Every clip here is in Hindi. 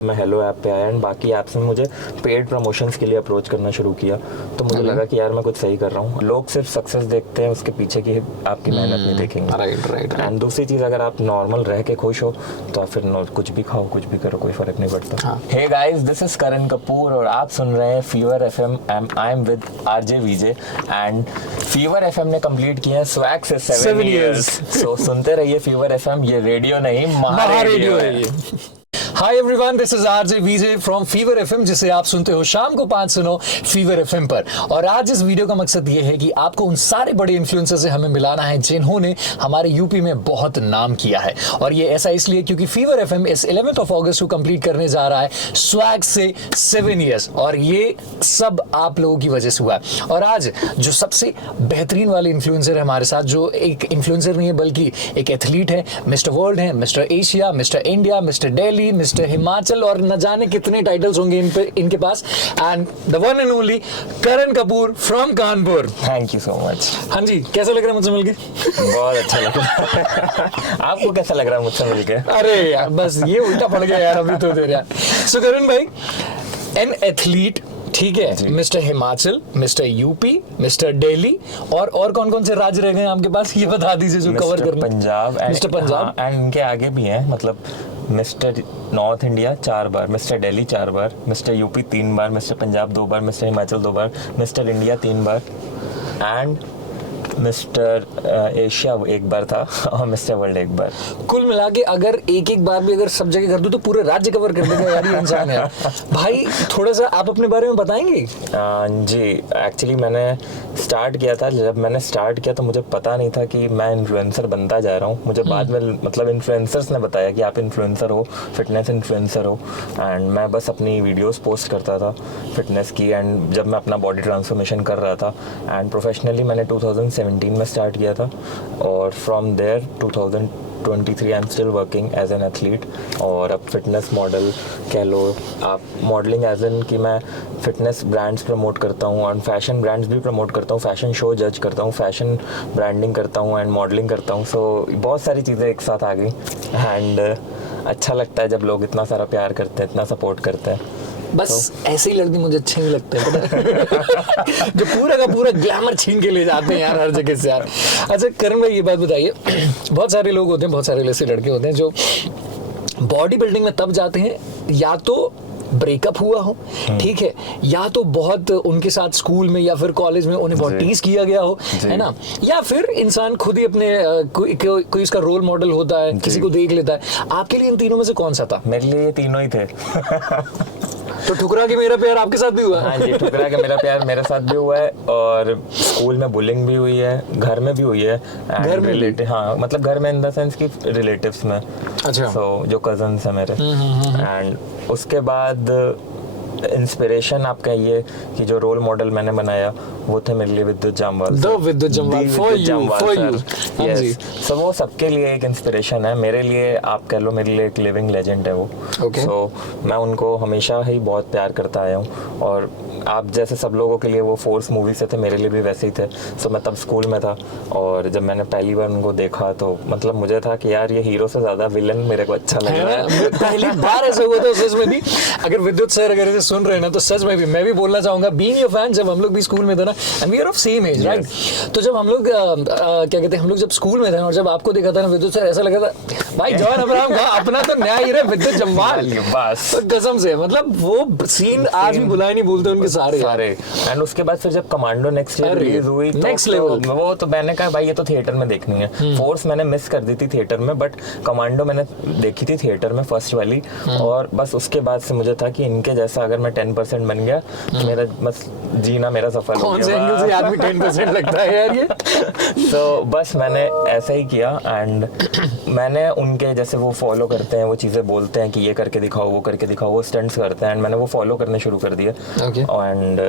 मैं हेलो ऐप पे आया एंड बाकी ऐप्स में मुझे पेड प्रमोशंस के लिए अप्रोच करना शुरू किया। तो मुझे लगा कि यार मैं कुछ सही कर रहा हूँ। लोग सिर्फ सक्सेस देखते हैं, उसके पीछे की आपकी मेहनत नहीं देखेंगे। राइट। एंड दूसरी चीज़, अगर आप नॉर्मल रह के खुश हो तो फिर कुछ भी खाओ कुछ भी करो, कोई फर्क नहीं पड़ता। हे गाइस, दिस इज करण कपूर और आप सुन रहे हैं fever FM. I am with RJ Vijay and fever FM ने कंप्लीट किया है स्वैग से 7 इयर्स। सो सुनते रहिए फीवर एफएम, ये रेडियो नहीं महा रेडियो है। Hi everyone, this is RJ Vijay from fever FM, जिसे आप सुनते हो शाम को 5 सुनो फीवर एफएम पर। और आज इस वीडियो का मकसद ये है कि आपको उन सारे बड़े इन्फ्लुएंसर से हमें मिलाना है जिन्होंने हमारे यूपी में बहुत नाम किया है। और ये ऐसा इसलिए क्योंकि फीवर एफएम इस 11th of August को कंप्लीट करने जा रहा है स्वैग से 7 इयर्स, और ये सब आप लोगों की वजह से हुआ है। और आज जो सबसे बेहतरीन वाले इन्फ्लुएंसर है हमारे साथ, जो एक इन्फ्लुएंसर नहीं है बल्कि एक एथलीट है, मिस्टर वर्ल्ड है, mister Asia, mister India, mister Delhi, mister Himachal और न जाने कितने टाइटल्स होंगे इनके पास। And the one and only Karan Kapoor from Kanpur. Thank you so much. हाँ जी, कैसा लग रहा है मुझसे मिलके? बहुत अच्छा लग रहा है। आपको कैसा लग रहा है मुझसे मिलके? अरे यार, बस ये उल्टा पड़ गया यार अभी तो तेरे। सो करण भाई, एन एथलीट, ठीक है, mister Himachal, mister UP, mister Delhi, और कौन कौन से राज्य रह गए आपके पास, ये बता दीजिए जो कवर करना। पंजाब, मिस्टर पंजाब एंड इनके आगे भी हैं, मतलब mister north India 4 bar, mister Delhi 4 bar, mister UP 3 bar, mister Punjab 2 bar, mister Himachal 2 bar, mister India 3 bar and mister Asia 1 बार था और मिस्टर वर्ल्ड 1 बार। कुल मिला के अगर एक बार भी अगर सब जगह कर दूं तो पूरे राज्य कवर कर देगा यार ये इंसान है। भाई थोड़ा सा आप अपने बारे में बताएंगे? जी, एक्चुअली मैंने स्टार्ट किया था, जब मैंने स्टार्ट किया तो मुझे पता नहीं था कि मैं इन्फ्लुएंसर बनता जा रहा हूँ। मुझे बाद में मतलब इन्फ्लुएंसर्स ने बताया कि आप इन्फ्लुएंसर हो, फिटनेस इन्फ्लुएंसर हो। एंड मैं बस अपनी वीडियोस पोस्ट करता था फिटनेस की, एंड जब मैं अपना बॉडी ट्रांसफॉर्मेशन कर रहा था एंड प्रोफेशनली मैंने 2017 में स्टार्ट किया था। और from there 2023 I am still working as an athlete. और अब फिटनेस मॉडल कह लो आप, मॉडलिंग एज एन कि मैं फिटनेस ब्रांड्स प्रमोट करता हूँ और फैशन ब्रांड्स भी प्रमोट करता हूँ, फैशन शो जज करता हूँ, फैशन ब्रांडिंग करता हूँ एंड मॉडलिंग करता हूँ। सो बहुत सारी चीज़ें एक साथ आ गई एंड अच्छा लगता है जब लोग इतना सारा प्यार करते हैं, इतना सपोर्ट करते हैं। बस ऐसे ही लड़के मुझे अच्छे नहीं लगते हैं जो पूरा का पूरा ग्लैमर छीन के ले जाते हैं यार हर जगह से यार। अच्छा करण भाई, ये बात बताइए, बहुत सारे लोग होते हैं, बहुत सारे ऐसे लड़के होते हैं जो बॉडी बिल्डिंग में तब जाते हैं या तो ब्रेकअप हुआ हो, ठीक है, या तो बहुत उनके साथ स्कूल में या फिर कॉलेज में उन्हें बहुत टीज किया गया हो, है ना, या फिर इंसान खुद ही अपने कोई उसका रोल मॉडल होता है, किसी को देख लेता है। आपके लिए इन तीनों में से कौन सा था? मेरे लिए ये तीनों ही थे। तो ठुकरा के मेरा प्यार आपके साथ भी हुआ? हाँ जी, ठुकरा के मेरा प्यार मेरे साथ भी हुआ है और स्कूल में बुलिंग भी हुई है, घर में भी हुई है। घर में रिलेटिव, हाँ मतलब घर में इन द सेंस कि रिलेटिव्स में। अच्छा। सो जो कजन्स हैं मेरे। एंड उसके बाद इंस्पिरेशन आप कहिए कि जो रोल मॉडल मैंने बनाया वो थे मेरे लिए विद्युत जामवाल। विद्युत जामवाल फॉर यू। यस, सो वो सबके लिए एक इंस्पिरेशन है, मेरे लिए आप कह लो मेरे लिए एक लिविंग लेजेंड है वो। सो मैं उनको हमेशा ही बहुत प्यार करता आया हूँ और आप जैसे सब लोगों के लिए वो फोर्स मूवी से थे, मेरे लिए भी वैसे ही थे। सो मैं तब स्कूल में था और जब मैंने पहली बार उनको देखा तो मतलब मुझे था कि यार ये हीरो से ज्यादा विलन मेरे को अच्छा लग रहा है। पहली बार ऐसा हुआ था सच में भी। अगर विद्युत सर अगर इसे सुन रहे हैं ना तो सच में भी मैं भी बोलना चाहूंगा, बीइंग योर फैन, जब हम लोग भी स्कूल में थे ना, and we are of same age, right, तो जब हम लोग क्या कहते हैं, हम लोग जब स्कूल में थे और जब आपको देखा था ना विद्युत सर, ऐसा लगा था भाई जॉन अब्राहम का अपना तो नया हीरो विद्युत जामवाल। बस कसम से, मतलब वो सीन आज भी भुलाए नहीं भूलते उनके सारे। एंड उसके बाद फिर जब कमांडो नेक्स्ट ईयर रिलीज हुई नेक्स्ट लेवल, वो तो मैंने कहा भाई ये तो थिएटर में देखनी है। फोर्स मैंने मिस कर दी थी थिएटर में, बट कमांडो मैंने देखी थी थिएटर में फर्स्ट वाली। और बस उसके बाद से मुझे था कि इनके जैसा अगर मैं 10% बन गया तो मेरा बस जीना मेरा सफल हो गया। कौन से एंगल से आदमी 10% लगता है यार ये? तो बस मैंने ऐसा ही किया एंड मैंने उनके जैसे वो फॉलो करते हैं, वो चीज़ें बोलते हैं कि ये करके दिखाओ, वो करके दिखाओ, वो स्टंट्स करते हैं एंड मैंने वो फॉलो करने शुरू कर दिए। एंड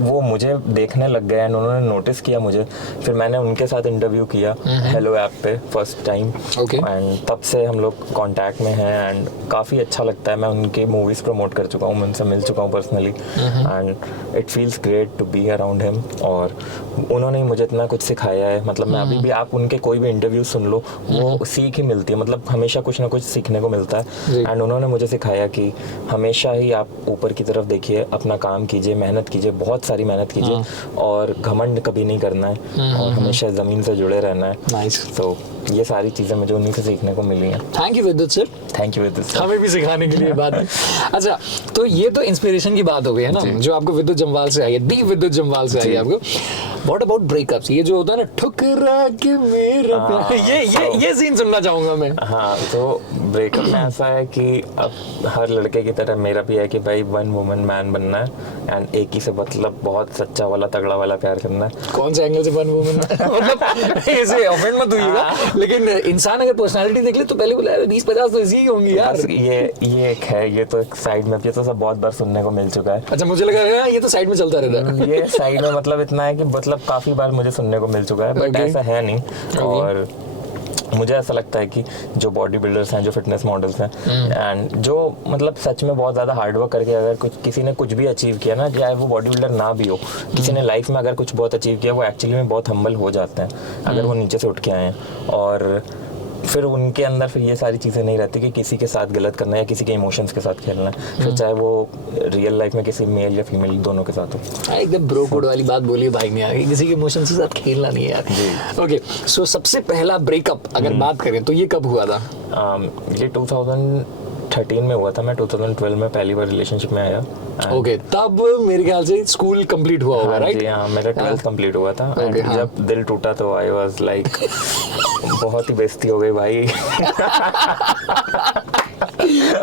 वो मुझे देखने लग गए एंड उन्होंने नोटिस किया मुझे। फिर मैंने उनके साथ इंटरव्यू किया हेलो ऐप पे फर्स्ट टाइम एंड तब से हम लोग कांटेक्ट में हैं एंड काफ़ी अच्छा लगता है। मैं उनकी मूवीज़ प्रमोट कर चुका हूँ, उनसे उनसे मिल चुका हूँ personally and it feels great to be around him. और उन्होंने मुझे इतना कुछ सिखाया है, मतलब मैं अभी भी आप उनके कोई भी इंटरव्यू सुन लो वो सीख ही मिलती है, मतलब हमेशा कुछ ना कुछ सीखने को मिलता है। एंड उन्होंने मुझे सिखाया कि हमेशा ही आप ऊपर की तरफ देखिए, अपना काम कीजिए, मेहनत कीजिए, बहुत सारी मेहनत कीजिए और घमंड कभी नहीं करना है और हमेशा ज़मीन से जुड़े रहना है। नाइस। तो ये सारी चीज़ें मुझे उन्हीं से सीखने को मिली हैं। थैंक यू विद्युत सर, थैंक यू विद्युत सर, हमें भी सिखाने के लिए बात है। अच्छा, तो ये तो इंस्पिरेशन की बात हो गई है ना, जो आपको विद्युत जम्वाल से आई है, दी विद्युत जम्वाल से आई है आपको। What about breakups? ये जो होता है ना, ठुकरा के मेरा प्यार, ये सीन सुनना चाहूंगा मैं। हाँ, तो ब्रेकअप में ऐसा है कि अब हर लड़के की तरह मेरा भी है कि भाई वन वुमन मैन बनना है एंड एक ही से मतलब बहुत सच्चा वाला तगड़ा वाला प्यार करना है। कौन से एंगल से वन वुमन? मतलब ऐसे ऑफेंड मत होइएगा, लेकिन इंसान अगर पर्सनालिटी देख ले तो पहले बोला 20-50 तो इसी ही होंगी यार। ये एक है, ये तो एक साइड में, ये तो सब बहुत बार सुनने को मिल चुका है। अच्छा, मुझे लगा ये तो साइड में चलता रहता है। ये साइड में मतलब इतना है कि मतलब काफी बार मुझे सुनने को मिल चुका है, बट ऐसा है नहीं। और मुझे ऐसा लगता है कि जो बॉडी बिल्डर्स हैं, जो फिटनेस मॉडल्स हैं एंड जो मतलब सच में बहुत ज़्यादा हार्डवर्क करके अगर कुछ किसी ने कुछ भी अचीव किया ना, चाहे वो बॉडी बिल्डर ना भी हो, किसी ने लाइफ में अगर कुछ बहुत अचीव किया, वो एक्चुअली में बहुत हम्बल हो जाते हैं अगर वो नीचे से उठ के आए हैं। और फिर उनके अंदर फिर ये सारी चीज़ें नहीं रहती कि किसी के साथ गलत करना है या किसी के इमोशंस के साथ खेलना है, फिर चाहे वो रियल लाइफ में किसी मेल या फीमेल दोनों के साथ हो। एकदम ब्रो कोड वाली बात बोली भाई ने, आगे किसी के इमोशंस के साथ खेलना नहीं है यार। ओके, सो सबसे पहला ब्रेकअप अगर बात करें तो ये कब हुआ था? ये 2013 में हुआ था। मैं 2012 में पहली बार रिलेशनशिप में आया। ओके, तब मेरे ख्याल से स्कूल कंप्लीट हुआ होगा, राइट? जी हाँ, मेरा 12th कंप्लीट हुआ था। जब दिल टूटा तो आई वाज लाइक बहुत ही बेइज्जती हो गई भाई।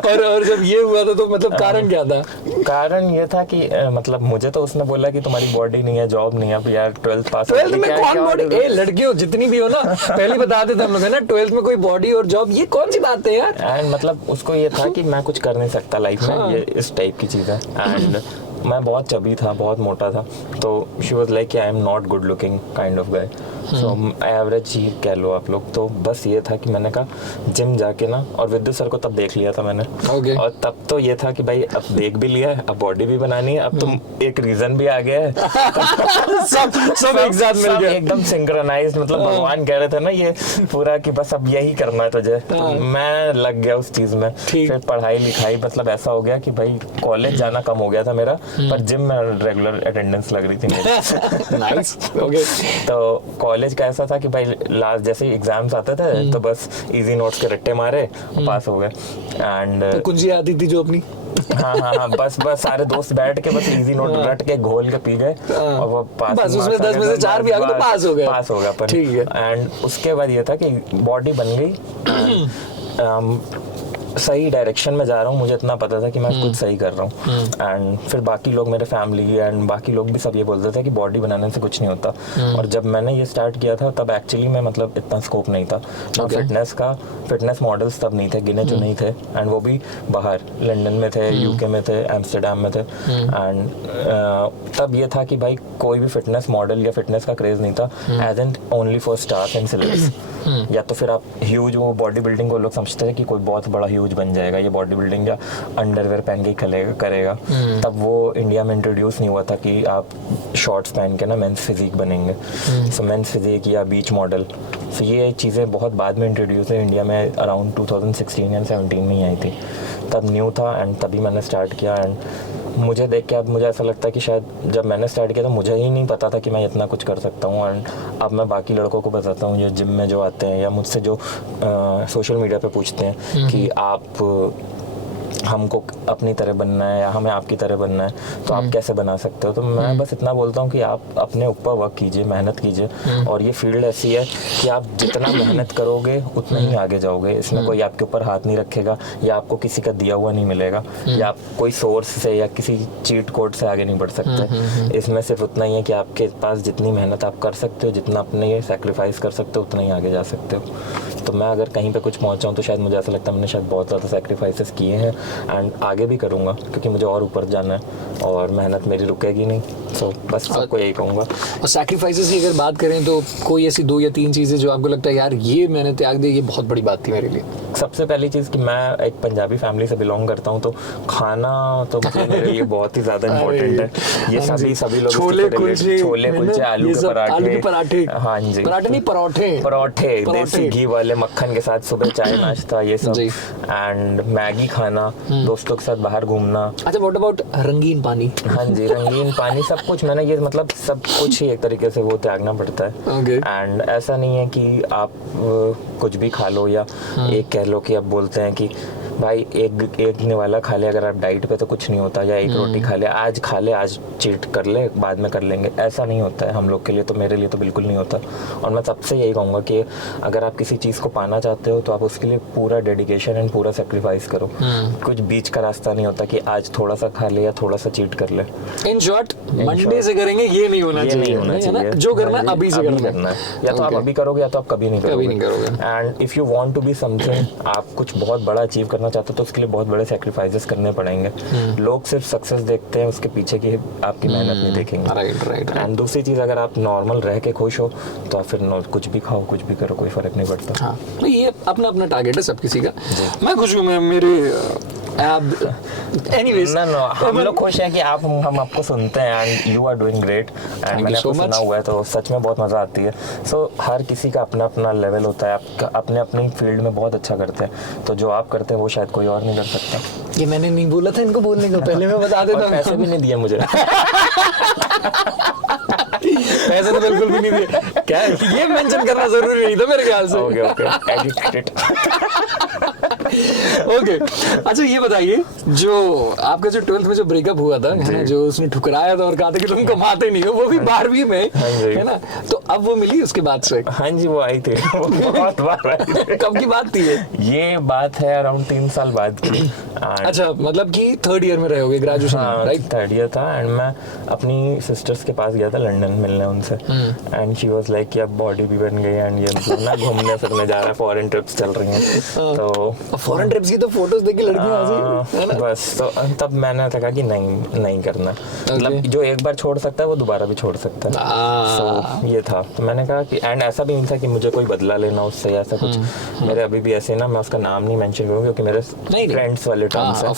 और जब ये हुआ था तो मतलब कारण क्या था? कारण ये था कि मतलब मुझे तो उसने बोला कि तुम्हारी बॉडी नहीं है, जॉब नहीं है। अब यार 12th पास 12th में कौन बॉडी? ए लड़कियों जितनी भी हो ना, पहले बता देते हम लोग है ना, 12th में कोई बॉडी और जॉब, ये कौन सी बात है यार? एंड मतलब उसको ये था कि मैं कुछ कर नहीं सकता लाइफ में, ये इस टाइप की चीज़ है। एंड मैं बहुत चबी था, बहुत मोटा था, तो she was like I am not good looking kind of guy, so average ही कह लो आप लोग। तो बस ये था कि मैंने कहा जिम जाके ना, और विद्युत सर को तब देख लिया था मैंने। और तब तो ये था कि भाई अब देख भी लिया है, अब बॉडी भी बनानी है, अब तो एक रीजन भी आ गया है। सब एक साथ मिल गया, एकदम सिंक्रोनाइज्ड, मतलब भगवान कह रहे थे ना ये पूरा कि बस अब यही करना है तुझे। तो मैं लग गया उस चीज में। फिर पढ़ाई लिखाई मतलब ऐसा हो गया कि भाई कॉलेज जाना कम हो गया था मेरा, पर जिम में रेगुलर अटेंडेंस लग रही थी मेरी। Nice, okay. तो कॉलेज का ऐसा था कि भाई लास्ट जैसे एग्जाम्स आते थे तो बस इजी नोट्स के रट्टे मारे, पास हो गए। एंड तो कुंजी आती थी जो अपनी, हाँ, बस सारे दोस्त बैठ के बस इजी नोट रट के घोल के पी गए और वो पास, बस उसमें 10 में से 4 भी आ गए तो पास हो गया पर। ठीक है। एंड उसके बाद ये था कि बॉडी बन गई, सही डायरेक्शन में जा रहा हूँ, मुझे इतना पता था कि मैं कुछ सही कर रहा हूँ। एंड फिर बाकी लोग, मेरे फैमिली एंड बाकी लोग भी सब ये बोलते थे कि बॉडी बनाने से कुछ नहीं होता। और जब मैंने ये स्टार्ट किया था तब एक्चुअली में मतलब इतना स्कोप नहीं था फिटनेस मॉडल्स तब नहीं थे, गिने चुने ही थे, एंड वो भी बाहर लंदन में थे, यूके में थे, एम्स्टर्डम में थे। एंड तब ये था कि भाई कोई भी फिटनेस मॉडल या फिटनेस का क्रेज नहीं था, as and only for stars and celebs. या तो फिर आप ह्यूज, वो बॉडी बिल्डिंग को लोग समझते थे कि कोई बहुत बड़ा ह्यूज बन जाएगा ये बॉडी बिल्डिंग, या अंडरवेयर पहन के करेगा। तब वो इंडिया में इंट्रोड्यूस नहीं हुआ था कि आप शॉर्ट्स पहन के ना मेंस फिजिक बनेंगे। सो मेंस फिजिक या बीच मॉडल, सो ये चीज़ें बहुत बाद में इंट्रोड्यूस है इंडिया में, अराउंड 2016 या 17 में ही आई थी। तब न्यू था एंड तभी मैंने स्टार्ट किया। एंड मुझे देख के अब मुझे ऐसा लगता है कि शायद जब मैंने स्टार्ट किया तो मुझे ही नहीं पता था कि मैं इतना कुछ कर सकता हूँ। एंड अब मैं बाकी लड़कों को बताता हूँ, ये जिम में जो आते हैं या मुझसे जो सोशल मीडिया पे पूछते हैं कि आप हमको अपनी तरह बनना है या हमें आपकी तरह बनना है, तो आप कैसे बना सकते हो? तो मैं बस इतना बोलता हूँ कि आप अपने ऊपर वर्क कीजिए, मेहनत कीजिए। और ये फील्ड ऐसी है कि आप जितना मेहनत करोगे उतना ही आगे जाओगे। इसमें कोई आपके ऊपर हाथ नहीं रखेगा या आपको किसी का दिया हुआ नहीं मिलेगा, या आप कोई सोर्स से या किसी चीट कोड से आगे नहीं बढ़ सकते। इसमें सिर्फ उतना ही है कि आपके पास जितनी मेहनत आप कर सकते हो, जितना अपने सैक्रिफाइस कर सकते हो, उतना ही आगे जा सकते हो। तो मैं अगर कहीं पे कुछ पहुंचा हूँ तो शायद मुझे ऐसा लगता है मैंने शायद बहुत ज़्यादा सैक्रिफाइसेस किए हैं, एंड आगे भी करूँगा क्योंकि मुझे और ऊपर जाना है और मेहनत मेरी रुकेगी नहीं। सो बस सबको यही कहूँगा। और सैक्रिफाइसेस की अगर बात करें तो कोई ऐसी 2 या 3 चीज़ें जो आपको लगता है यार ये मैंने त्याग दी, ये बहुत बड़ी बात थी मेरे लिए? सबसे पहली चीज़ कि मैं एक पंजाबी फैमिली से बिलोंग करता हूँ, तो खाना तो मतलब मेरे लिए बहुत ही ज़्यादा इम्पोर्टेंट है। ये सभी लोग छोले कुलचे, आलू के पराठे, हाँ जी, पराठे नहीं परोठे देसी घी वाले मक्खन के साथ, सुबह चाय नाश्ता ये सब, एंड मैगी खाना, दोस्तों के साथ बाहर घूमना। अच्छा, व्हाट अबाउट रंगीन पानी? हाँ जी, रंगीन पानी, सब कुछ मैंने ये मतलब सब कुछ ही एक तरीके से वो त्यागना पड़ता है। एंड ऐसा नहीं है कि आप कुछ भी खा लो, या एक कह लो कि अब बोलते हैं कि भाई एक निवाला खा ले अगर आप डाइट पे तो कुछ नहीं होता, या एक रोटी खा ले, आज चीट कर ले, बाद में कर लेंगे, ऐसा नहीं होता है हम लोग के लिए, तो मेरे लिए तो बिल्कुल नहीं होता। और मैं सबसे यही कहूँगा कि अगर आप किसी चीज़ को पाना चाहते हो तो आप उसके लिए पूरा डेडिकेशन एंड पूरा सेक्रीफाइस करो। कुछ बीच का रास्ता नहीं होता कि आज थोड़ा सा खा ले या थोड़ा सा चीट कर ले। इन शॉर्ट, मंडे से करेंगे ये नहीं होना चाहिए, जो करना है अभी से करना है। या तो आप अभी करोगे या तो आप कभी नहीं करोगे। And if you want to be something, आप कुछ बहुत बड़ा अचीव करना चाहते हो तो उसके लिए बहुत बड़े सेक्रीफाइसेस करने पड़ेंगे। लोग सिर्फ सक्सेस देखते हैं, उसके पीछे की आपकी मेहनत नहीं देखेंगे। राइट। एंड दूसरी चीज, अगर आप नॉर्मल रह के खुश हो तो आप फिर कुछ भी खाओ, कुछ भी करो, कोई फर्क नहीं पड़ता। हाँ, तो ये अपना अपना टारगेट है सब किसी का। मैं खुश हूँ, मेरे एनीवेज, no, हम लोग खुश हैं कि हम आपको सुनते हैं and you are doing great, and मैंने आपको सुना हुआ है तो सच में बहुत मज़ा आती है। सो हर किसी का अपना अपना लेवल होता है, आप अपने अपनी फील्ड में बहुत अच्छा करते हैं, तो जो आप करते हैं वो शायद कोई और नहीं कर सकता। ये मैंने नहीं बोला था इनको बोलने को, पहले मैं बता देता हूँ। पैसे भी नहीं दिए मुझे। पैसे तो बिल्कुल भी नहीं दिए। क्या है? ये मेंशन करना जरूरी नहीं था मेरे ख्याल से। ओके, अच्छा ये बताइए, जो आपका जो 12th में जो ब्रेकअप हुआ था, है ना, जो उसने ठुकराया था और कहा था कि तुम कमाते नहीं हो, वो भी 12वीं में, है ना, तो अब वो मिली उसके बाद से? हाँ जी, वो आई थी, बहुत बार आई थी। कब की बात थी ये बात है अराउंड 3 साल बाद की। अच्छा, मतलब कि 3rd ईयर में रहे होगे ग्रेजुएशन, राइट? 3rd ईयर था, एंड मैं अपनी सिस्टर्स के पास गया था लंदन मिलने उनसे, एंड शी वाज लाइक कि अब बॉडी भी बन गई एंड ये मतलब ना घूमने फिरने जा रहा है, फॉरेन ट्रिप्स चल रही हैं। तो फॉरेन ट्रिप्स की तो फोटोज देख के लड़कियां बस, तो तब मैंने कहा कि नहीं करना, मतलब जो एक बार छोड़ सकता है वो दोबारा भी छोड़ सकता है। तो ये था, तो मैंने कहा कि, एंड ऐसा भी नहीं था कि मुझे कोई बदला लेना उससे या ऐसा कुछ। मेरे अभी भी ऐसे ना, मैं उसका नाम नहीं मेंशन करूंगा क्योंकि मेरे फ्रेंड्स वाले टर्म्स हैं,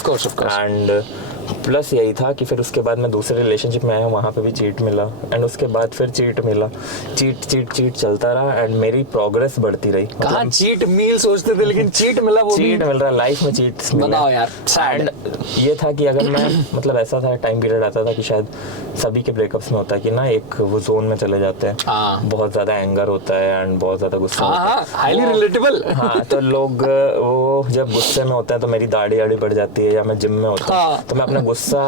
एंड प्लस यही था कि फिर उसके बाद मैं दूसरे रिलेशनशिप में आया, वहाँ पे भी चीट मिला, एंड उसके बाद फिर चीट मिला, चीट चलता रहा, एंड मेरी प्रोग्रेस बढ़ती रही। कहाँ चीट मील सोचते थे, लेकिन चीट मिला, वो चीट मिल रहा, लाइफ में चीट बताओ यार। एंड ये था कि अगर मैं मतलब ऐसा था, टाइम पीरियड आता था कि शायद सभी के ब्रेकअप्स में होता है कि ना एक वो जोन में चले जाते हैं, बहुत ज्यादा एंगर होता है एंड बहुत ज्यादा गुस्सा होता है, हाईली रिलेटेबल। हाँ, तो लोग वो जब गुस्से में होते हैं तो मेरी दाढ़ी बढ़ जाती है, या मैं जिम में होता हूँ तो मैं अपना गुस्सा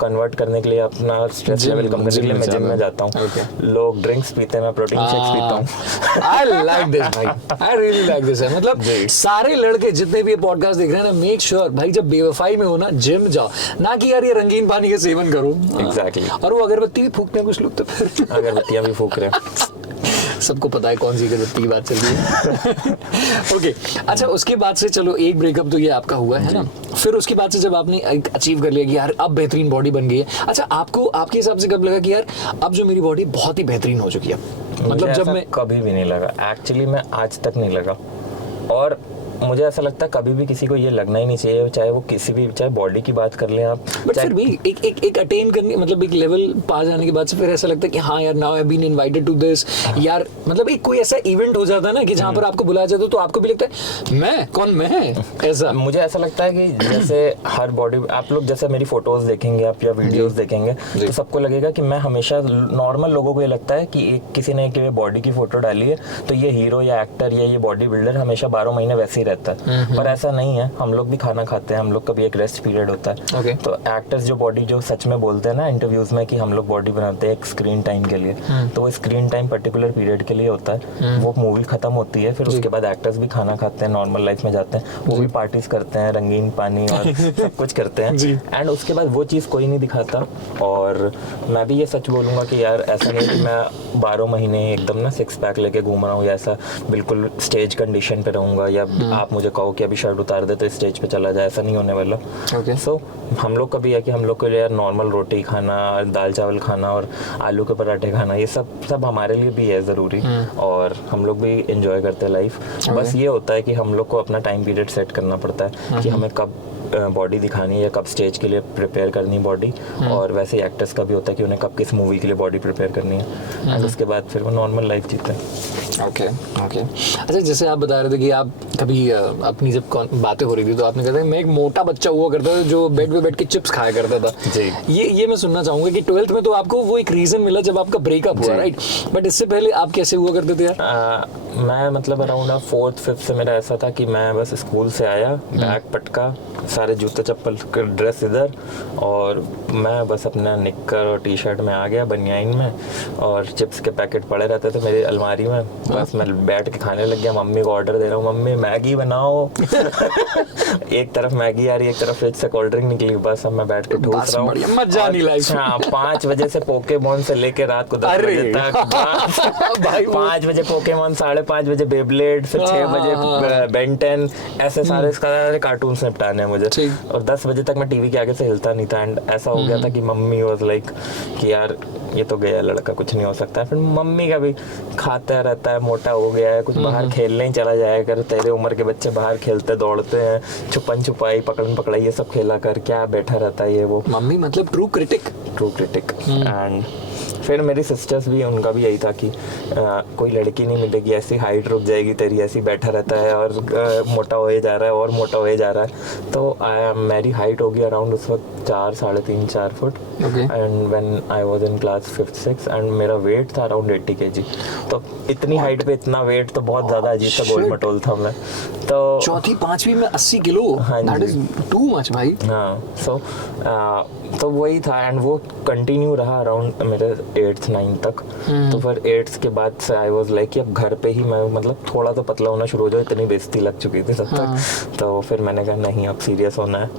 कन्वर्ट करने के लिए, अपना स्ट्रेस लेवल कम करने के लिए मैं जिम में जाता हूँ। लोग ड्रिंक्स पीते हैं, मैं प्रोटीन शेक्स पीता हूँ। आई लाइक दिस भाई, आई रियली लाइक दिस है। मतलब सारे लड़के जितने भी पॉडकास्ट देख रहे हैं ना, मेक श्योर भाई जब बेवफाई में हो ना, जिम जाओ, ना कि यार ये रंगीन पानी का सेवन करो। एग्जैक्टली। और वो अगरबत्ती भी फूकते हैं कुछ लोग, तो फिर अगरबत्तियां भी फूक रहे हैं। सबको पता है कौन सी अगरबत्ती की बात चल रही है। ओके, अच्छा उसके बाद से चलो एक ब्रेकअप तो ये आपका हुआ है ना, फिर उसके बाद से जब आपने अचीव कर लिया कि यार अब बेहतरीन बॉडी बन गई है, अच्छा आपको आपके हिसाब से कब लगा कि यार अब जो मेरी बॉडी बहुत ही बेहतरीन हो चुकी है? मतलब जब मैं कभी भी नहीं लगा, एक्चुअली मैं आज तक नहीं लगा, और मुझे ऐसा लगता है कभी भी किसी को ये लगना ही नहीं चाहिए, चाहे वो किसी भी, चाहे बॉडी की बात कर लें आप, बट फिर भी एक अटेन करने, मतलब एक लेवल पा जाने के बाद से फिर ऐसा लगता है कि हाँ यार now I have been invited to this, यार मतलब एक कोई ऐसा इवेंट हो जाता है ना कि जहाँ पर आपको बुलाया जाता है तो आपको भी लगता है मैं कौन, मैं ऐसा। मुझे ऐसा लगता है कि जैसे हर बॉडी, आप लोग जैसे मेरी फोटोज देखेंगे आप या वीडियोस देखेंगे तो सबको लगेगा कि मैं हमेशा, नॉर्मल लोगों को ये लगता है कि किसी ने बॉडी की फोटो डाली है तो ये हीरो या एक्टर या ये बॉडी बिल्डर हमेशा 12 महीने वैसे ही रहता है, पर ऐसा नहीं है। हम लोग भी खाना खाते हैं, हम लोग का भी एक रेस्ट पीरियड होता है। तो एक्टर्स जो बॉडी जो सच में बोलते हैं ना इंटरव्यूज में कि हम लोग बॉडी बनाते हैं एक स्क्रीन टाइम के लिए, तो वो स्क्रीन टाइम पर्टिकुलर पीरियड के लिए होता है। वो मूवी खत्म होती है, फिर उसके बाद एक्टर्स भी खाना खाते हैं, नॉर्मल लाइफ में जाते हैं, वो भी पार्टीज करते हैं, रंगीन पानी और सब कुछ करते हैं, एंड उसके बाद वो चीज़ कोई नहीं दिखाता। और मैं भी ये सच बोलूँगा कि यार ऐसा नहीं कि मैं 12 महीने एकदम ना 6 पैक लेके घूम रहा हूँ या ऐसा बिल्कुल स्टेज कंडीशन पे रहूँगा या आप मुझे कहो कि अभी शर्ट उतार दे तो स्टेज पे चला जाए, ऐसा नहीं होने वाला। Okay. सो हम लोग का भी है कि हम लोग के लिए यार नॉर्मल रोटी खाना, दाल चावल खाना और आलू के पराठे खाना, ये सब हमारे लिए भी है ज़रूरी, और हम लोग भी इंजॉय करते हैं लाइफ। बस ये होता है कि हम लोग को अपना टाइम पीरियड सेट करना पड़ता है कि हमें कब बॉडी दिखानी है, कब स्टेज के लिए प्रिपेयर करनी बॉडी, और वैसे ही एक्टर्स का भी होता है कि उन्हें कब किस मूवी के लिए बॉडी प्रिपेयर करनी है, एंड उसके बाद फिर वो नॉर्मल लाइफ जीते हैं। Okay okay. अच्छा, जैसे आप बता रहे थे कि आप कभी अपनी जब बातें हो रही थी तो आपने कहा था मैं एक मोटा बच्चा हुआ करता था जो बेड पे बैठ के चिप्स खाया करता था जी। ये मैं सुनना चाहूंगा कि 12th में तो आपको वो एक रीजन मिला जब आपका ब्रेकअप हुआ, राइट? बट इससे पहले आप कैसे हुआ करते थे यार? मैं मतलब अराउंड 4th 5th से मेरा ऐसा था कि मैं बस स्कूल से आया, बैग पटका, सारे जूते चप्पल ड्रेस इधर, और मैं बस अपना निक्कर और टी शर्ट में आ गया, बनियाइन में, और चिप्स के पैकेट पड़े रहते थे मेरी अलमारी में, बस मैं बैठ के खाने लग गया। मम्मी को ऑर्डर दे रहा हूँ, मम्मी मैगी बनाओ। एक तरफ मैगी आ रही, एक तरफ फ्रिज से कोल्ड ड्रिंक निकली, बस अब मैं बैठ के ठूस रहा हूँ। मजा नहीं लाइफ। हाँ, 5 बजे से पोकेमॉन से लेके रात को 10 बजे तक। भाई 5 बजे पोकेमॉन, 5:30 बजे बेब्लेड, फिर 6 बजे बेन 10, ऐसे सारे कार्टून्स निपटाने हैं मुझे, और 10 बजे तक मैं टीवी के आगे से हिलता नहीं था। एंड ऐसा हो गया था कि मम्मी वाज लाइक कि यार ये तो गया लड़का, कुछ नहीं हो सकता। फिर मम्मी का भी खाता रहता है, मोटा हो गया है, कुछ बाहर खेलने ही चला जाया कर, तेरे उम्र के बच्चे बाहर खेलते दौड़ते हैं, छुपन छुपाई, पकड़न पकड़ाई, ये सब खेला कर, क्या बैठा रहता है ये वो। मम्मी मतलब ट्रू क्रिटिक। एंड फिर मेरी सिस्टर्स भी, उनका भी यही था कि कोई लड़की नहीं मिलेगी, ऐसी हाइट रुक जाएगी तेरी, ऐसी बैठा रहता है और मोटा होए जा रहा है और मोटा होए जा रहा है। तो मेरी हाइट होगी अराउंड उस वक्त 4-3.5 foot, and when I was in class 5th 6th, and मेरा वेट था अराउंड 80 kg। तो इतनी हाइट पे इतना वेट तो बहुत ज़्यादा अजीब सा गोल मटोल था मैं। तो 4th 5वीं में 80 kilo, that is too much भाई। हाँ, सो तो वही था, एंड वो कंटिन्यू रहा अराउंड मेरे 8th 9th तक। तो फिर 8th के बाद से आई वाज लाइक कि अब घर पे ही मैं मतलब थोड़ा तो पतला होना शुरू हो जाए, इतनी बेइज्जती लग चुकी थी सब तक। तो फिर मैंने कहा नहीं, अब सीरियस होना है।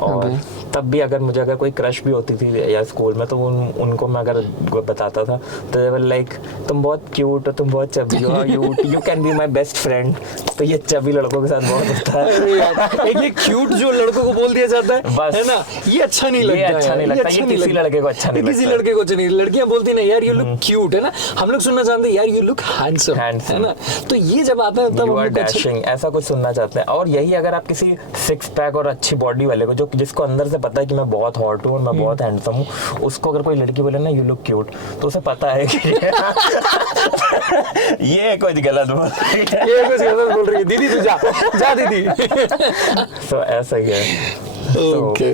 और तब भी अगर कोई क्रश भी होती थी या स्कूल में, तो उनको मैं अगर बताता था तो दे वर लाइक तुम बहुत क्यूट हो, तुम बहुत चबी हो, you can be my best friend. तो ये चबी लड़कों के साथ बहुत होता है। एक ये क्यूट जो लड़कों को बोल दिया जाता है, बस, है ना, ये अच्छा नहीं लगता है। अच्छा नहीं लगता, ये किसी लड़के को अच्छा नहीं लगता, किसी लड़के को अच्छा नहीं। लड़कियां बोलती ना यार यू लुक क्यूट, है ना, हम लोग सुनना चाहते हैं यार यू लुक हैंडसम, है ना। तो ये जब आता है तब यू आर डैशिंग, ऐसा कुछ सुनना चाहते हैं। और यही अगर आप किसी 6 पैक और अच्छी बॉडी वाले को, जो जिसको अंदर से पता है कि मैं बहुत हॉट हूँ और मैं बहुत हैंडसम हूँ, उसको अगर कोई लड़की बोले ना यू लुक क्यूट, तो उसे पता है कि ये कुछ गलत बोल रही है। दीदी तू जा दीदी। तो ऐसा ही है। ओके।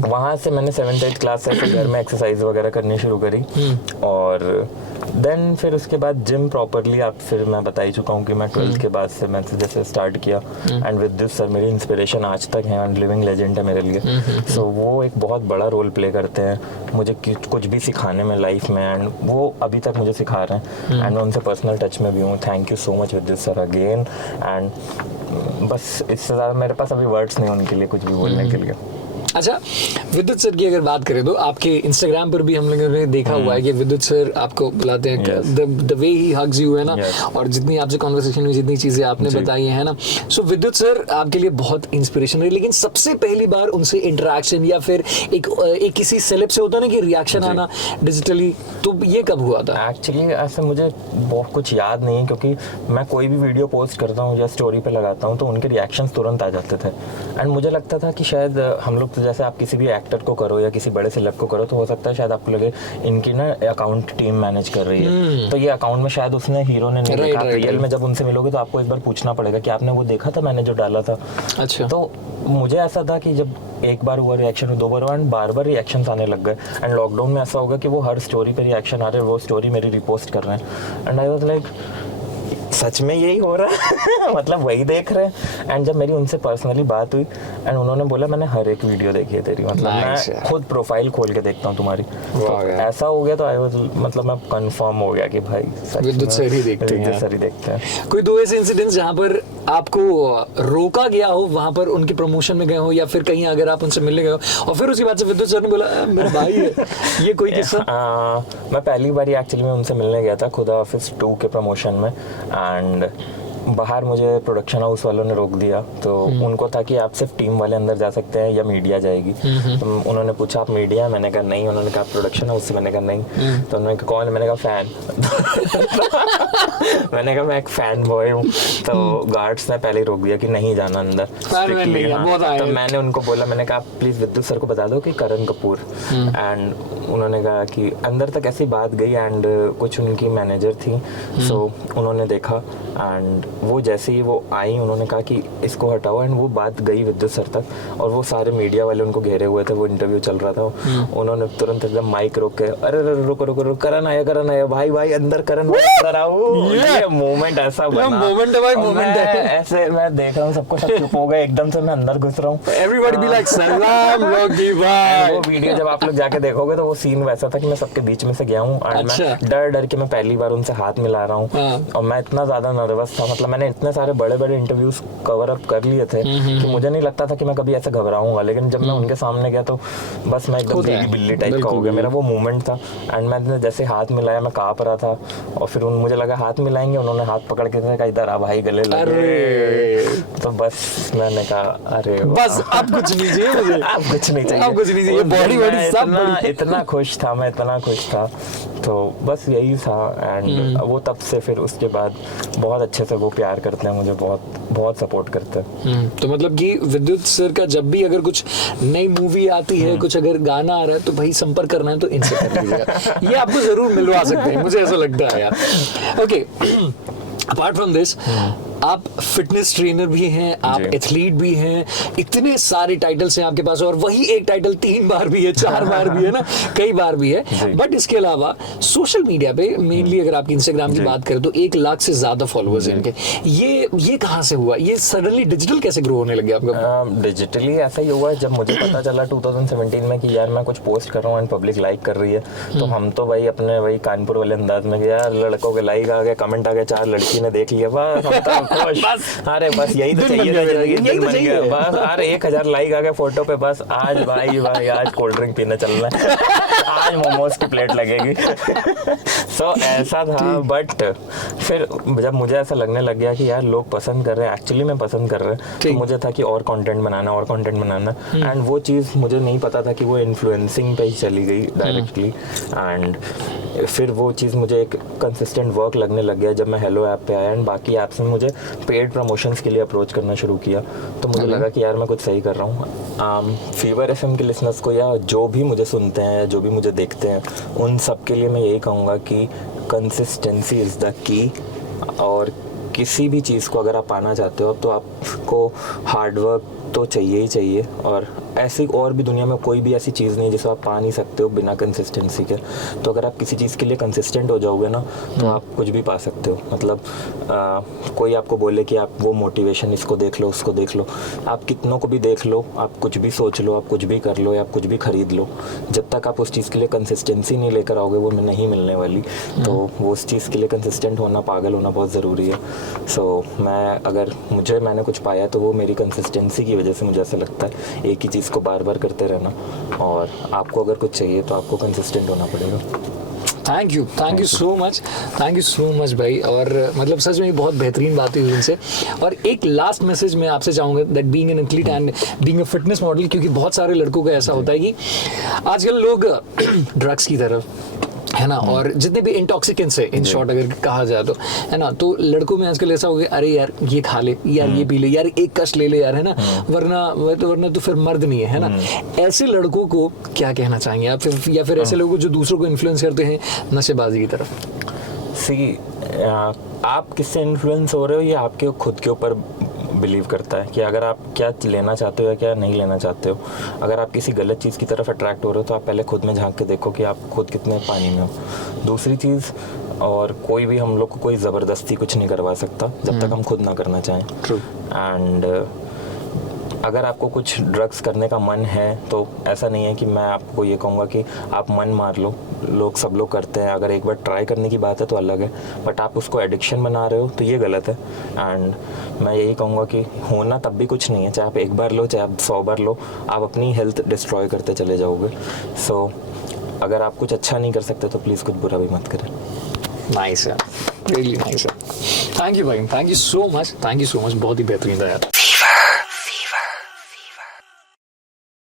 वहाँ से मैंने 7th 8th क्लास से घर में एक्सरसाइज वगैरह करनी शुरू करी, और देन फिर उसके बाद जिम प्रॉपरली, आप फिर मैं बता ही चुका हूँ कि मैं 12th के बाद से मैंने जैसे स्टार्ट किया, एंड विद दिस सर मेरी इंस्पिरेशन आज तक है, एंड लिविंग लेजेंड है मेरे लिए। सो वो एक बहुत बड़ा रोल प्ले करते हैं मुझे कुछ भी सिखाने में लाइफ में, एंड वो अभी तक मुझे सिखा रहे हैं, एंड मैं उनसे पर्सनल टच में भी हूँ। Thank you so much with this sir again. And बस इससे ज़्यादा मेरे पास अभी वर्ड्स नहीं उनके लिए कुछ भी बोलने के लिए। अच्छा, विद्युत सर की अगर बात करें तो आपके इंस्टाग्राम पर भी हम लोगों ने देखा हुआ है कि विद्युत सर आपको बुलाते हैं, the way he hugs you, है ना, और जितनी आपसे कॉन्वर्सेशन में जितनी चीजें आपने बताई है ना, सो विद्युत सर आपके लिए बहुत इंस्पिरेशन है। लेकिन सबसे पहली बार उनसे इंटरेक्शन या फिर एक किसी सेलेब से होता है ना कि रिएक्शन आना डिजिटली, तो ये कब हुआ था? एक्चुअली ऐसे मुझे बहुत कुछ याद नहीं है, क्योंकि मैं कोई भी वीडियो पोस्ट करता हूँ या स्टोरी पे लगाता हूँ तो उनके रिएक्शंस तुरंत आ जाते थे, एंड मुझे लगता था कि शायद हम लोग, जैसे आप किसी भी एक्टर को करो या किसी बड़े सेलेब को करो, तो हो सकता है शायद आपको लगे इनकी ना अकाउंट टीम मैनेज कर रही है, तो ये अकाउंट में शायद उसने हीरो ने नहीं देखा। रियल में जब उनसे मिलोगे तो आपको एक बार पूछना पड़ेगा कि आपने वो देखा था मैंने जो डाला था। अच्छा। तो मुझे ऐसा था कि जब एक बार हुआ रिएक्शन, 2 बार हुआ, एंड बार रिएक्शंस आने लग गए, एंड लॉकडाउन में ऐसा होगा कि वो हर स्टोरी पे रिएक्शन आ रहे हैं, वो स्टोरी मेरी रिपोस्ट कर रहे हैं, and I was like such में यही हो रहा है। मतलब वही देख रहे हैं। एंड जब मेरी उनसे पर्सनली बात हुई एंड उन्होंने बोला मैंने हर एक वीडियो देखी है तेरी, मतलब मैं खुद प्रोफाइल खोल के देखता हूँ तुम्हारी, तो ऐसा हो गया। तो आई वाज, मतलब मैं कंफर्म हो गया कि भाई विद्युत सर ही देखते हैं। कोई 2 ऐसे इंसिडेंट्स जहाँ पर आपको रोका गया हो, वहाँ पर उनके प्रमोशन में गए हो या फिर कहीं अगर आप उनसे मिलने गए हो और फिर उसके बाद से विद्युत सर ने बोला मेरा भाई है, ये कोई किस्सा? मैं पहली बार एक्चुअली में उनसे मिलने गया था खुदा ऑफिस 2 के प्रमोशन में, एंड बाहर मुझे प्रोडक्शन हाउस वालों ने रोक दिया, तो उनको था कि आप सिर्फ टीम वाले अंदर जा सकते हैं या मीडिया जाएगी। तो उन्होंने पूछा आप मीडिया, मैंने कहा नहीं। उन्होंने कहा प्रोडक्शन हाउस से, मैंने कहा नहीं। तो उन्होंने कहा कौन, मैंने कहा फैन। मैंने कहा मैं एक फैन बॉय हूँ। तो गार्ड्स ने पहले ही रोक दिया कि नहीं जाना अंदर। तो मैंने उनको बोला, मैंने कहा प्लीज विद्युत सर को बता दो कि करण कपूर। एंड उन्होंने कहा कि अंदर तक ऐसी बात गई। एंड कुछ उनकी मैनेजर थी, सो उन्होंने देखा एंड वो जैसे ही वो आई उन्होंने कहा कि इसको हटाओ। एंड वो बात गई विद्युत सर तक और वो सारे मीडिया वाले उनको घेरे हुए थे, वो इंटरव्यू चल रहा था। उन्होंने तुरंत एकदम माइक रोक के अरे रुको रुको रुको, करण आया भाई भाई अंदर, करण अंदर आओ। ये मोमेंट ऐसा बना, मोमेंट है भाई, मोमेंट है। ऐसे मैं देख रहा हूँ सबको, सब चुप हो गए एकदम से, मैं अंदर घुस रहा हूँ। एवरीबॉडी बी लाइक सलाम रॉकी भाई। वो वीडियो जब आप लोग जाके देखोगे तो वो सीन वैसा था कि मैं सबके बीच में से गया हूँ और मैं डर डर के मैं पहली बार उनसे हाथ मिला रहा हूँ। और मैं इतना ज्यादा नर्वस था, मतलब मैंने इतने सारे बड़े बड़े इंटरव्यूज कवर अप कर लिए थे कि मुझे नहीं लगता था कि मैं कभी ऐसे घबराऊंगा। लेकिन जब मैं उनके सामने गया तो बस मैं एकदम बिल्ली टाइप का हो गया। मेरा वो मूवमेंट था एंड मैंने जैसे हाथ मिलाया मैं कांप रहा था और फिर मुझे लगा हाथ मिलाएंगे, उन्होंने हाथ पकड़ के कहा इधर आ भाई, गले लगे। तो बस मैंने कहा अरे बस अब कुछ नहीं चाहिए मुझे, अब कुछ नहीं चाहिए, अब कुछ नहीं चाहिए। बॉडी बॉडी सब इतना खुश था मैं, इतना खुश था। तो बस यही था। एंड वो तब से फिर उसके बाद बहुत अच्छे से वो प्यार करते हैं मुझे, बहुत बहुत सपोर्ट करते हैं। तो मतलब कि विद्युत सर का जब भी अगर कुछ नई मूवी आती है, कुछ अगर गाना आ रहा है तो भाई संपर्क करना है तो इनसे कर लीजिएगा। ये आपको जरूर मिलवा सकते हैं, मुझे ऐसा लगता है यार। ओके, अपार्ट फ्रॉम दिस आप फिटनेस ट्रेनर भी हैं, आप एथलीट भी हैं, इतने सारे टाइटल्स हैं आपके पास और वही एक टाइटल 3 बार भी है, 4 बार भी है ना, कई बार भी है। बट इसके अलावा सोशल मीडिया पे मेनली अगर आपकी इंस्टाग्राम की बात करें तो 1 लाख से ज्यादा फॉलोअर्स हैं इनके। ये कहाँ से हुआ? ये सडनली डिजिटल कैसे ग्रो होने लगे आपका? डिजिटली ऐसा ही हुआ जब मुझे पता चला 2017 में कि यार मैं कुछ पोस्ट कर रहा हूँ एंड पब्लिक लाइक कर रही है। तो हम तो भाई अपने वही कानपुर वाले अंदाज में यार लड़कों के लाइक आ गए, कमेंट आ गए, 4 लड़की ने देख लिया, बस बस अरे बस यही तो चाहिए, यही तो चाहिए बस। अरे 1000 लाइक आ गए फोटो पे, बस आज भाई आज कोल्ड ड्रिंक पीने चलना है, आज मोमोज की प्लेट लगेगी। सो ऐसा था। बट फिर जब मुझे ऐसा लगने लग गया कि यार लोग पसंद कर रहे हैं, एक्चुअली मैं पसंद कर रहे हैं, तो मुझे था कि और कंटेंट बनाना। एंड वो चीज़ मुझे नहीं पता था कि वो इन्फ्लुएंसिंग पे ही चली गई डायरेक्टली। एंड फिर वो चीज़ मुझे एक कंसिस्टेंट वर्क लगने लग गया जब मैं हेलो ऐप पे आया एंड बाकी ऐप्स में मुझे पेड प्रमोशंस के लिए अप्रोच करना शुरू किया। तो मुझे लगा कि यार मैं कुछ सही कर रहा हूँ। फीवर एफएम के लिसनर्स को या जो भी मुझे सुनते हैं, जो भी मुझे देखते हैं, उन सब के लिए मैं यही कहूँगा कि कंसिस्टेंसी इज़ द की। और किसी भी चीज़ को अगर आप पाना चाहते हो तो आपको हार्डवर्क तो चाहिए ही चाहिए। और ऐसी और भी दुनिया में कोई भी ऐसी चीज़ नहीं जिसे आप पा नहीं सकते हो बिना कंसिस्टेंसी के। तो अगर आप किसी चीज़ के लिए कंसिस्टेंट हो जाओगे ना तो आप कुछ भी पा सकते हो। मतलब कोई आपको बोले कि आप वो मोटिवेशन इसको देख लो, उसको देख लो, आप कितनों को भी देख लो, आप कुछ भी सोच लो, आप कुछ भी कर लो या आप कुछ भी खरीद लो, जब तक आप उस चीज़ के लिए कंसिस्टेंसी नहीं लेकर आओगे वो नहीं मिलने वाली। तो वो उस चीज़ के लिए कंसिस्टेंट होना, पागल होना बहुत ज़रूरी है। सो मैंने कुछ पाया तो वो मेरी कंसिस्टेंसी की वजह से मुझे ऐसा लगता है। एक ही चीज़ को बार बार करते रहना, और आपको अगर कुछ चाहिए तो आपको कंसिस्टेंट होना पड़ेगा। थैंक यू सो मच भाई। और मतलब सच में बहुत बेहतरीन बात हुई उनसे। और एक लास्ट मैसेज मैं आपसे चाहूँगा that being an athlete and being a fitness model, क्योंकि बहुत सारे लड़कों का ऐसा होता है कि आजकल लोग ड्रग्स की तरफ है ना, और जितने भी इंटॉक्सिकेंट्स है इन शॉर्ट अगर कहा जाए तो, है ना, तो लड़कों में आजकल ऐसा हो गया अरे यार ये खा ले यार, ये पी ले यार, एक कश ले ले यार, है ना, वरना तो फिर मर्द नहीं है ना। ऐसे लड़कों को क्या कहना चाहेंगे आप, या फिर ऐसे लोगों को जो दूसरों को इन्फ्लुएंस करते हैं नशेबाजी की तरफ? आप किससे इन्फ्लुएंस हो रहे हो ये आपके खुद के ऊपर बिलीव करता है कि अगर आप क्या लेना चाहते हो या क्या नहीं लेना चाहते हो। अगर आप किसी गलत चीज़ की तरफ अट्रैक्ट हो रहे हो तो आप पहले खुद में झांक के देखो कि आप खुद कितने पानी में हो। दूसरी चीज़, और कोई भी हम लोग को कोई ज़बरदस्ती कुछ नहीं करवा सकता जब तक हम खुद ना करना चाहें। ट्रू। एंड अगर आपको कुछ ड्रग्स करने का मन है तो ऐसा नहीं है कि मैं आपको ये कहूँगा कि आप मन मार लो, सब लोग करते हैं। अगर एक बार ट्राई करने की बात है तो अलग है, बट आप उसको एडिक्शन बना रहे हो तो ये गलत है। एंड मैं यही कहूँगा कि होना तब भी कुछ नहीं है, चाहे आप 1 बार लो चाहे आप 100 बार लो, आप अपनी हेल्थ डिस्ट्रॉय करते चले जाओगे। सो अगर आप कुछ अच्छा नहीं कर सकते तो प्लीज़ कुछ बुरा भी मत करें। नाइस है, रियली नाइस है। थैंक यू भाई, थैंक यू सो मच, बहुत ही बेहतरीन था यार।